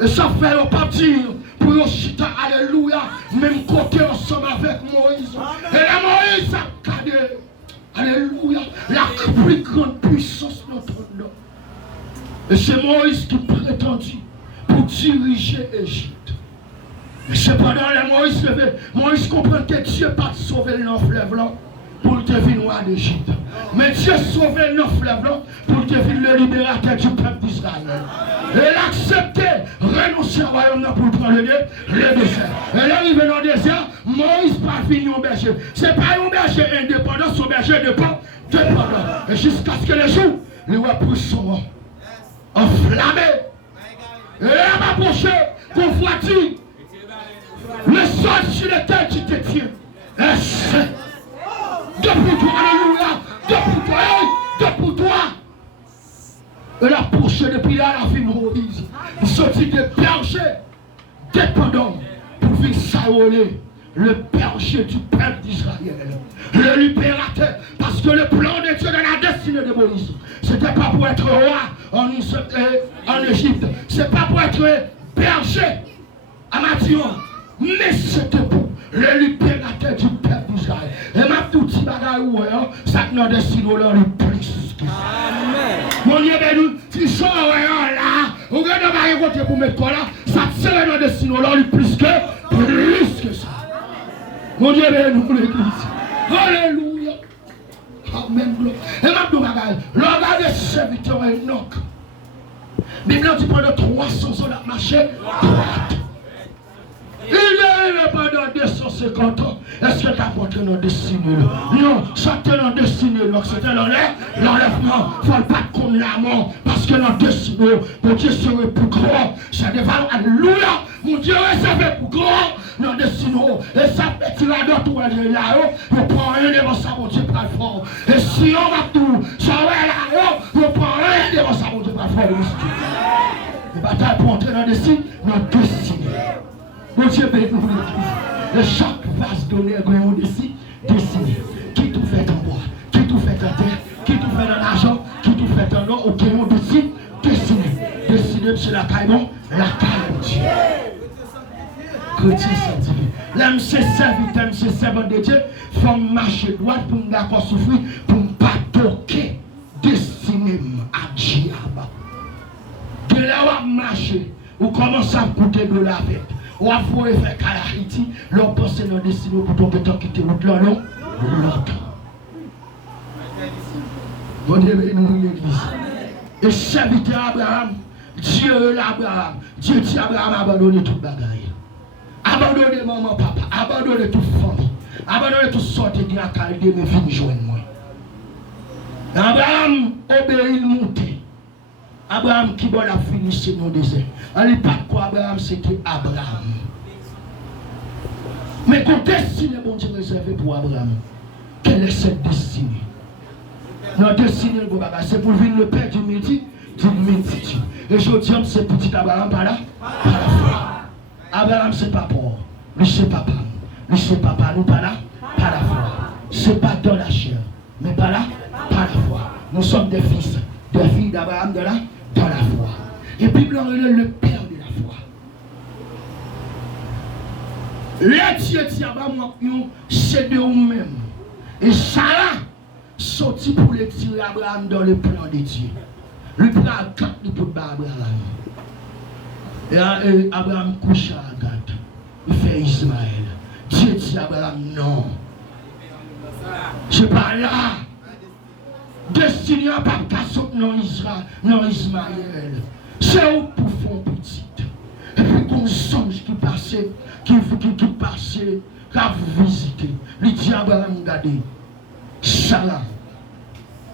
Et ça fait un partir pour le chita, alléluia, même côté ensemble avec Moïse. Et là Moïse a cadé. Alléluia, la plus grande puissance de notre nom. Et c'est Moïse qui prétendit pour diriger l'Égypte. Mais cependant, Moïse comprend que Dieu n'a pas sauvé le fleuve là pour le devenir d'Égypte. Mais Dieu a sauvé le fleuve là pour le devenir le libérateur du peuple d'Israël. Et il a accepté, renoncer au royaume pour prendre le désert. Et là, il est dans le désert, Moïse n'a pas fini au berger. Ce n'est pas un berger indépendant, c'est un berger dépendant. Et jusqu'à ce que les jours, il va pousser son enflammé. Et là, ma prochaine, qu'on voiture, le sol sur le terre qui te tient. Et c'est depuis toi, alléluia, depuis toi. Et la prochaine, depuis là, la vie Moïse, il sortit de berger dépendant pour venir saouler le berger du peuple d'Israël, le libérateur. Parce que le plan de Dieu dans la destinée de Moïse, c'était pas pour être roi en Égypte, c'est pas pour être berger à Mathieu, mais c'était pour le libérateur du peuple d'Israël. Et ma tout petit bagage, ça que notre destinée là, le plus. Amen. Mon Dieu, tu sors là, on regarde ma côté pour mettre là, ça tire notre destinée là, le plus que ça. Mon Dieu, nous l'église. Alléluia. Amen. Et ma tout bagage, regardez ce serviteur Enoch. Bible dit pendant 300 ans de marché droite. Il est pendant 250 ans. Est-ce que tu as porté dans destinée là? Non, ça t'est dans destinée là. C'était l'enlèvement. Il ne faut pas comme la mort. Parce que dans destinée, mon Dieu serait plus grand. Ça devant, alléluia. Mon Dieu serait plus grand dans destinée. Et ça fait tirer d'autres là-haut. Il prend rien devant ça, mon Dieu, pas fort. Et si on va tout, ça va là-haut. Il prend rien devant ça, mon Dieu, pas fort. Les batailles pour entrer dans destinée. Mon Dieu, bénis nous l'église. De chaque vase donné, on décide, dessiné. Qui tout fait en bois, qui tout fait en terre, qui tout fait en argent, qui tout fait en or, ok, on décide, dessiné. Dessiné sur la caille, la caille, Dieu. Chrétien sanctifié. Là, monsieur serviteur, monsieur servant de Dieu, il faut marcher droit pour me d'accord souffrir, pour ne pas toquer, destiné à Dieu. De là où marcher, ou commence à coûter de la fête. Ou à faire Haïti, l'on pense dans le destiné pour ton temps quitter l'autre là, non? L'autre. Bon Dieu, bénis l'église. Et serviteur Abraham, Dieu l'Abraham, Dieu dit Abraham abandonné toute bagaille. Abandonner maman, papa, abandonner toute famille, abandonner toute sorte de la qualité, mais venez joindre moi. Abraham obéit le monté. Abraham qui va la finir chez nos déserts. Elle pas quoi Abraham, c'était Abraham. Mais qu'on destinée, bon Dieu, réservé pour Abraham. Quelle est cette destinée? Notre destinée, c'est pour venir le père du midi, du midi. Et je dis, c'est petit Abraham par là, par la foi. Abraham, c'est pas pauvre. Lui, c'est papa. Lui, c'est papa. Nous, pas là, par la foi. C'est pas dans la chair, mais pas là, par la foi. Nous sommes des fils, des filles d'Abraham de là, dans la foi. Et puis, on est le père de la foi. Les dieux dit Abraham, c'est de vous-même. Et Sarah sortit pour les tirer Abraham dans le plan de Dieu. Le plan à 4 pour Abraham. Et Abraham couche à Agathe. Il fait Ismaël. Dieu dit à Abraham, non. Je ne suis pas là. Destiné à pas sauter non Ismaël. C'est où pour faire petite. Et puis qu'on songe qui passait, qui passait, qui a visité. Il dit à Abraham, regardez, Sarah,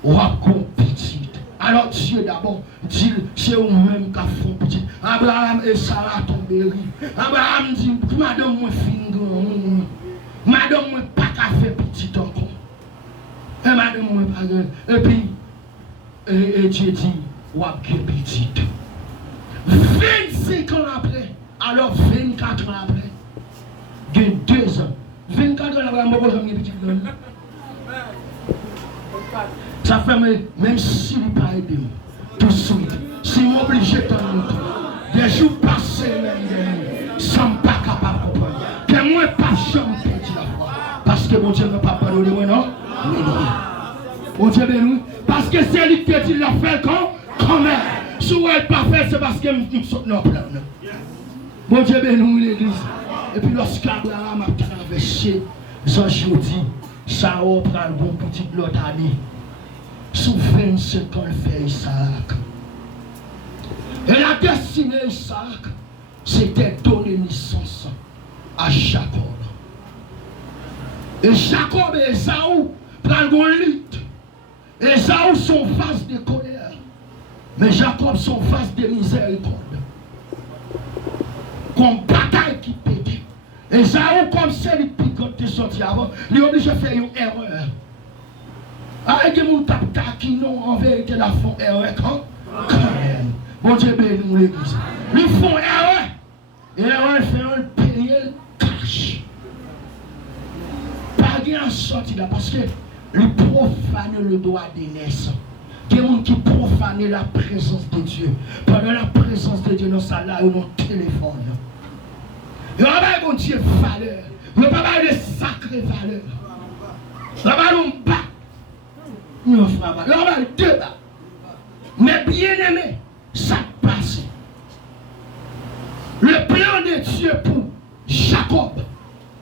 on a petite. Alors Dieu d'abord dit, c'est eux-mêmes qui font petit. Abraham et Sarah tombent. Abraham dit, madame, moi fin grand. Madame, moi pas qu'à faire petit encore. Et madame, moi pas grand. Et puis, et Dieu dit, ou a petit. 25 ans après, alors 24 ans après, il y a 2 ans. 24 ans après, Abraham, moi j'ai petit. Ça fait même si il pas aidé tout de suite, si je suis obligé de monter, des jours passés même, sans pas capable de comprendre, que moi pas jamais perdu la foi. Parce que mon Dieu n'a pas pardonné, moi non? Mon Dieu béni, parce que c'est lui qui dit l'a fait quand même. Si vous n'avez pas fait, c'est parce que nous sommes dans le plan. Mon Dieu béni, l'église. Et puis lorsqu'Abraham a traversé, Jean-Jodi, ça prend le bon petit de l'autre année. Sous 25 ans, il fait Isaac. Et la destinée d'Isaac, c'était donner naissance à Jacob. Et Jacob et Esaü prennent une lutte. Esaü sont face de colère. Mais Jacob sont face de miséricorde. Comme bataille qui pétait. Esaü, comme celle qui picote sorti avant, il est obligé de faire une erreur. Avec des gens qui n'ont en vérité la font erreur quand même. Bon Dieu bénis l'église. Ils font erreur. Et erreur fait un payer cash. Pas bien sorti là parce que ils profanent le droit des naissances. Des gens qui profanent la présence de Dieu. Pendant la présence de Dieu dans sa là ou dans le téléphone. Il n'y a pas de Dieu valeur. Il n'y a pas de sacrée valeur. Il n'y a pas de pas. Il n'y a pas de débat. Mais bien aimé, ça passe. Le plan de Dieu pour Jacob,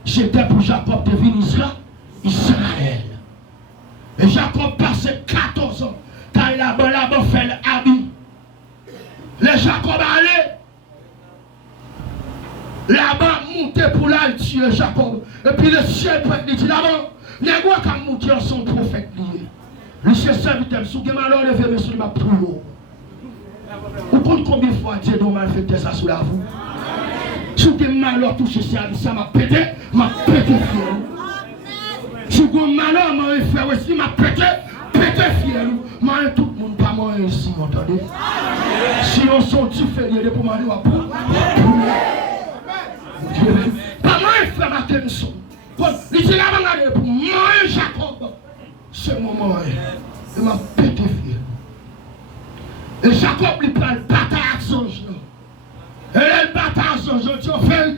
c'était pour Jacob de devenir Israël. Et Jacob passait 14 ans. Quand il a là-bas fait l'habit. Le Jacob allait là-bas monter pour là tuer Jacob. Et puis le ciel peut dit là-bas, les rois qui ont monté son prophète lié. Le chef serviteur, si vous avez malheur levé, monsieur, m'a pris l'eau. Vous comptez combien de fois Dieu doit mal faire ça sous la vous? Si vous avez malheur touché ça m'a pété fier. Si vous avez malheur m'a fait aussi, m'a pété fier. Moi, tout le monde, pas moi ici, entendez? Si on sont différents pour m'aller à pour Dieu lever. Pas moi, frère Mackenson. Il dit là, pour moi, Jacob. Ce moment, il m'a pété fier. Et Jacob lui prend le bataille à son genou. Et le bataille à son genou, tu as fait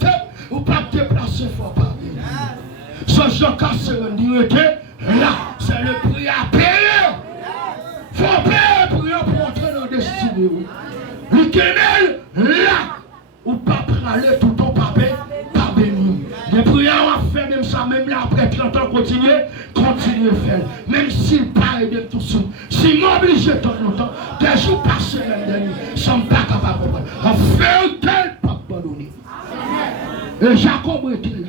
ou pas te déplacer fort par lui. Son genou casse en direct, là, c'est le prix à payer. Il faut payer pour entrer dans le destinée. Le Kemel, là, ou pas prendre tout ton papier, pas béni. Les prières on fait même ça, même là après 30 ans, continuer à faire. Même s'il parle de tout ça, si m'oblige tout le temps, des jours passés l'année dernière, ne sommes pas capables de comprendre. On fait tel pas pardonner. Et Jacob était là.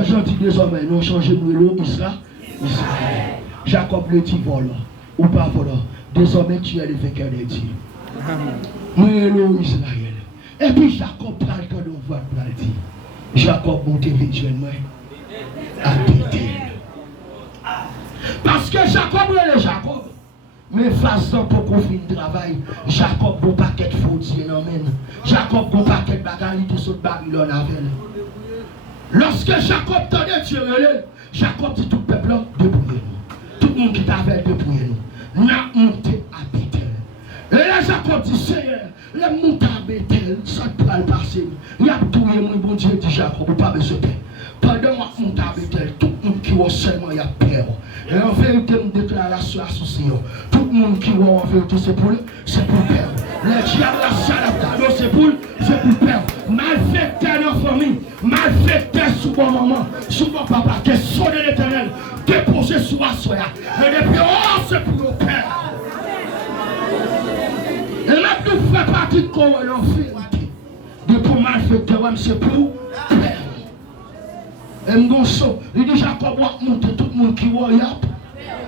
Les gens disent désormais, nous changé de l'eau, Israël. Jacob le dit voilà, ou pas voilà. Désormais tu es le vainqueur des dieux. Nous Israël. Et puis Jacob prend le temps de voir pour le dire. Jacob monte virtuellement à Bethel. Parce que Jacob est Jacob. Mais façon pour qu'on finisse le travail, Jacob bon paquet de fautiers non même. Jacob bon paquet de bagailles de saut Babylone avec. Lorsque Jacob tendait Dieu, Jacob dit tout le peuple dépouillez-nous. Tout le monde qui t'avait dépouillez-nous. N'a monté à Bethel. Et là Jacob dit Seigneur, les montées à Bethel, ça ne peut pas passer. Il y a tout le monde, bon Dieu dit Jacob, pas besoin de paix. Pendant que je monte à Bethel, tout le monde qui voit seulement, il y a peur. Et en vérité, une déclaration associée. Tout le monde qui voit en vérité, c'est pour peur. Les diables, la salle, c'est pour peur. Malfaiteur dans la famille, malfaiteur sous bon moment, sous bon papa, qui est sonné l'éternel, déposé sous la soya. Et depuis, oh, c'est pour le père. Et là, nous faisons partie de quoi on fait. Depuis malfaiteur, c'est pour père. Et m'gonso, il dit Jacob va monter tout le monde qui voit y'a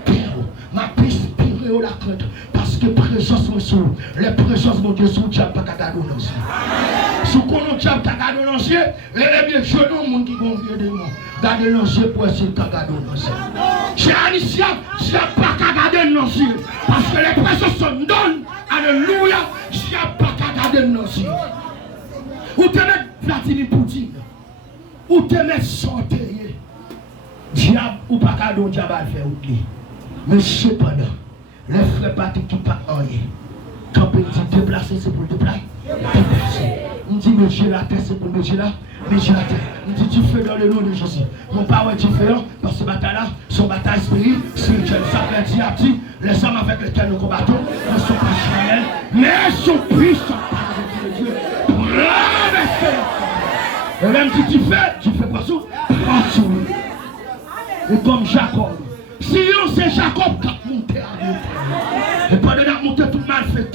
père. Ma piste pire au la crainte. Parce que présence moi sur les présences mon Dieu sous diable pas cadeau dans ciel. Sous qu'on diable pas cadeau dans ciel, et bien je non monde qui vont vieux de moi. Garder dans ciel pour essayer cadeau dans ciel. J'ai Alicia, j'ai pas cadeau dans ciel parce que les présences sont données. Alléluia, j'ai pas cadeau dans ciel. Ou te mettre Vladimir Poutine. Ou te mettre santé, diable ou pas cadeau, diable à faire oublier. Mais cependant, les frères partis qui pas en rien. Quand on dit déplacer, c'est pour déplacer. On dit métier la terre, c'est pour métier la terre. On dit tu fais dans le nom de Jésus. Mon père est différent parce que bataille là, son bataille spirituelle. Ça fait petit à petit, les hommes avec lesquels nous combattons ne sont pas charnels, mais sont puissants par le Dieu. Et même si tu fais quoi ça? Prends sur lui. Et comme Jacob. Si c'est Jacob qui a monté à nous. Et pendant la montée tout mal fait.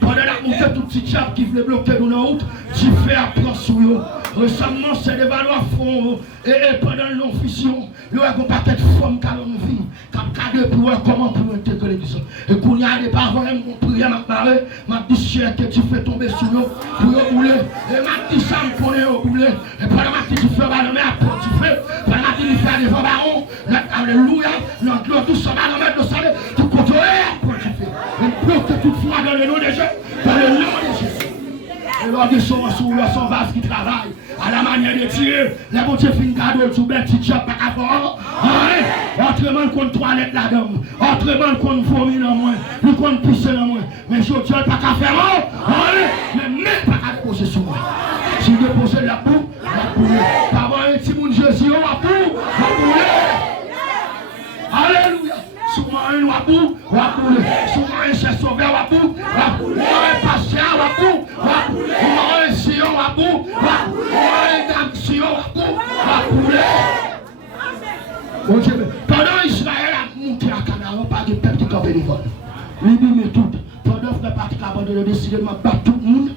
Pendant la montée tout petit diable qui voulait bloquer nous dans la route, tu fais apprendre sur eux. Récemment, c'est des valeurs fond. Et pendant l'officion, il y a un paquet de femmes qui ont vie. Qui ont regardé pour voir comment pour intégrer l'église. Et qu'on y a des parents, mon prière m'a parlé, m'a dit cher que tu fais tomber sur eux pour rouler. Et m'a dit ça me connaît au rouler. Et pendant que tu fais ballon, mais après tu fais. Pendant que tu fais des barons, alléluia, l'enclos, tout ça, ballon, mettre le salaire, tout contrôler, après tu fais. Et bloque toute foi dans le nom de Jésus. Dans le nom de Jésus. Et lors de son vase qui travaille, à la manière de Dieu, les bon Dieu fin cadeau, tout bête, petit job, pas qu'à voir. Autrement qu'on toilette là-dedans, autrement qu'on vomit dans moi, nous qu'on pisse dans moi. Mais je dis pas qu'à faire, mais même pas qu'à poser sur moi. Si je dépose la boue, par moi, un petit monde Jésus, on va bouler. Alléluia. Souvent un wabou, waboule. Souvent un chef sauveur, wabou, waboule. Un pasteur, wabou, waboule. Un sion, wabou, waboule. Un dame sion, wabou, waboule. Mon Dieu, pendant Israël a monté à Canaan, pas de peuple qui campait devant. Lui dit, mais tout, pendant que le parti qui a décidé de battre tout le monde,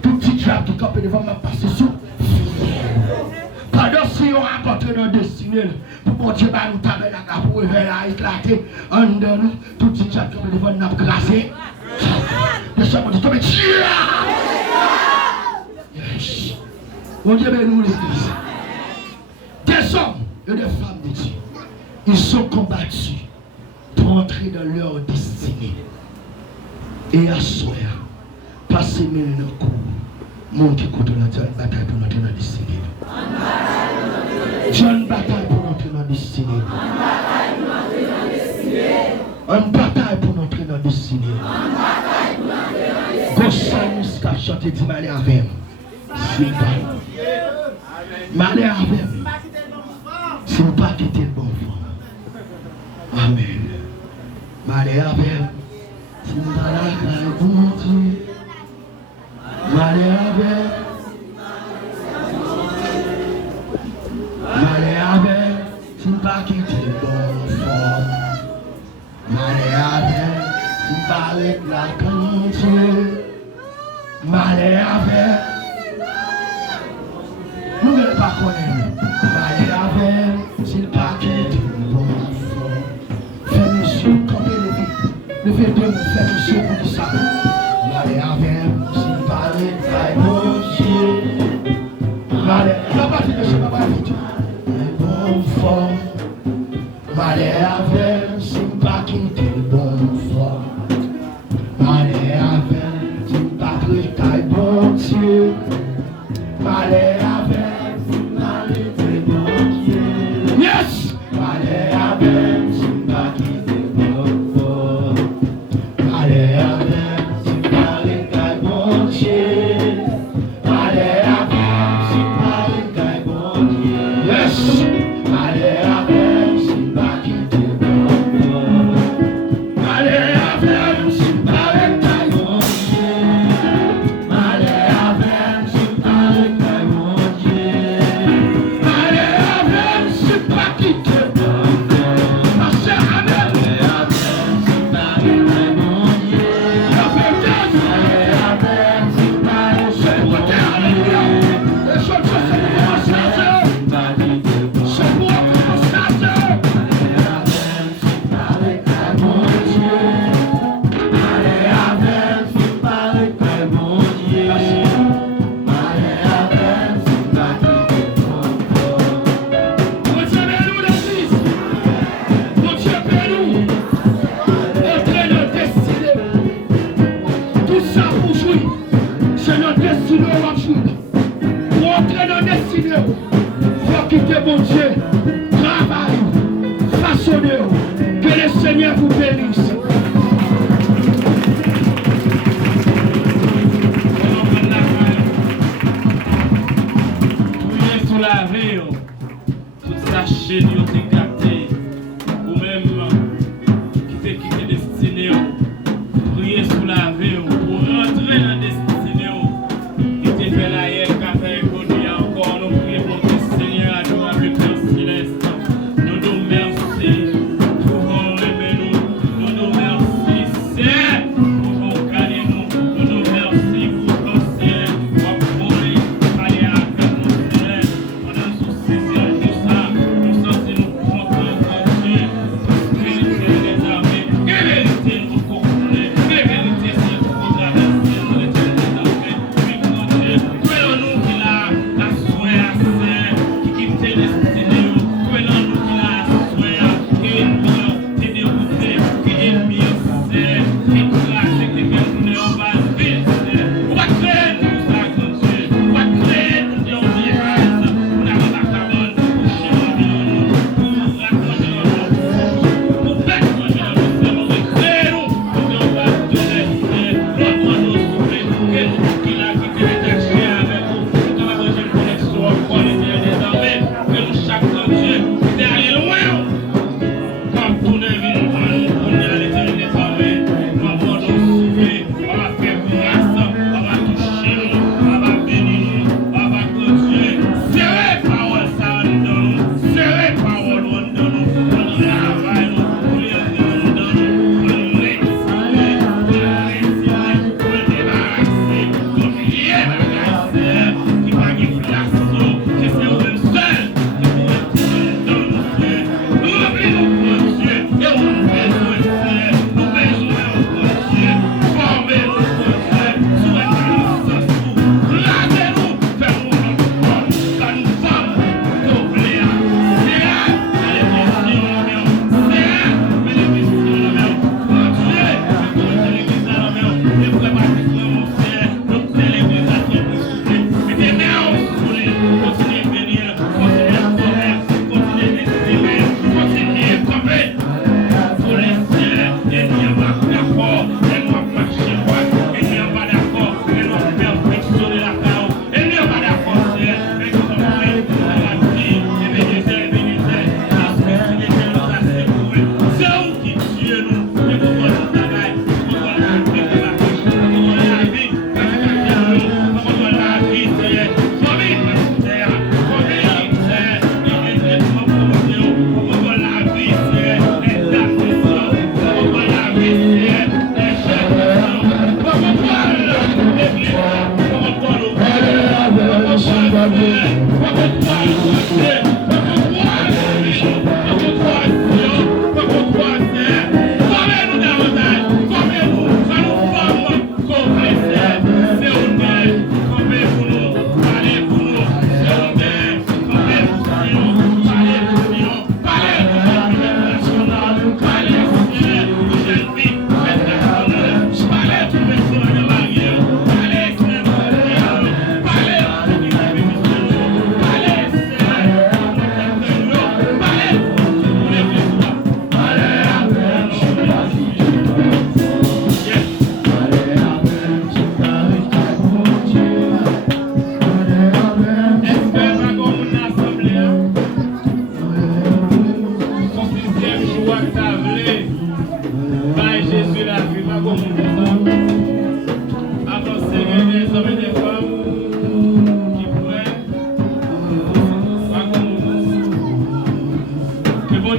tout petit diable qui campait devant m'a passé sous. Pendant si on a rencontré nos destinées, pour mon Dieu, nous tabernacle pour la éclater, en dedans nous, tout petit chat comme devant nous grasser. Le Seigneur dit, comme Dieu! Mon Dieu, nous l'église. Des hommes et des femmes de Dieu, ils sont combattus pour entrer dans leur destinée. Et à soi, passer mille le cours, Monde qui compte dans une bataille pour entrer dans la destinée. Une bataille pour entrer dans la destinée. Une bataille pour entrer dans la destinée. Gossamus qui a chanté dit m'aller avec. S'il pas. M'aller avec. S'il pas quitter le bon fond. Amen. M'aller avec. S'il pas la caille pour mon Dieu. M'aller avec. M'aller avec. S'il pas quitter le bon fond. M'aller avec. S'il pas avec la cantique. M'aller avec. Nous ne pouvons pas connaître. M'aller avec. S'il pas quitte le bon fond. Fais monsieur, campez le vide. Le fait de me faire monsieur pour dire ça. M'aller avec. S'il pas avec la cantique. M'aller. La partie de ce papa vite. Le bon fond. M'aller avec. S'il pas quitte le bon fond. M'aller avec. S'il pas quitte le bon Dieu. M'aller avec, m'aller avec bon Dieu. Yes! M'aller avec, m'aller bon fort. M'aller avec, m'aller bon Dieu. M'aller avec, m'aller bon Dieu. Yes! M'aller avec, m'aller bon fort. M'aller avec, m'aller bon Dieu. M'aller avec, bon Dieu, travaille, façonnez-vous, que le Seigneur vous bénisse. Priez sous la vie, toute sa chaîne, vous écartez, ou même qui fait quitter destinée, priez sous la vie, pour rentrer dans la destinée, qui te fait la haine, qui fait économie encore, nous prions pour que le Seigneur a nous avec le céleste. Nous nous merci pour vous aimer nous, nous nous merci, c'est pour vous gagner nous nous merci pour le ciel, pour vous aller avec nous, Seigneur, on a sous saisir tout ça, nous sentons nous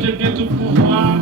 Dieu qui a tout pouvoir.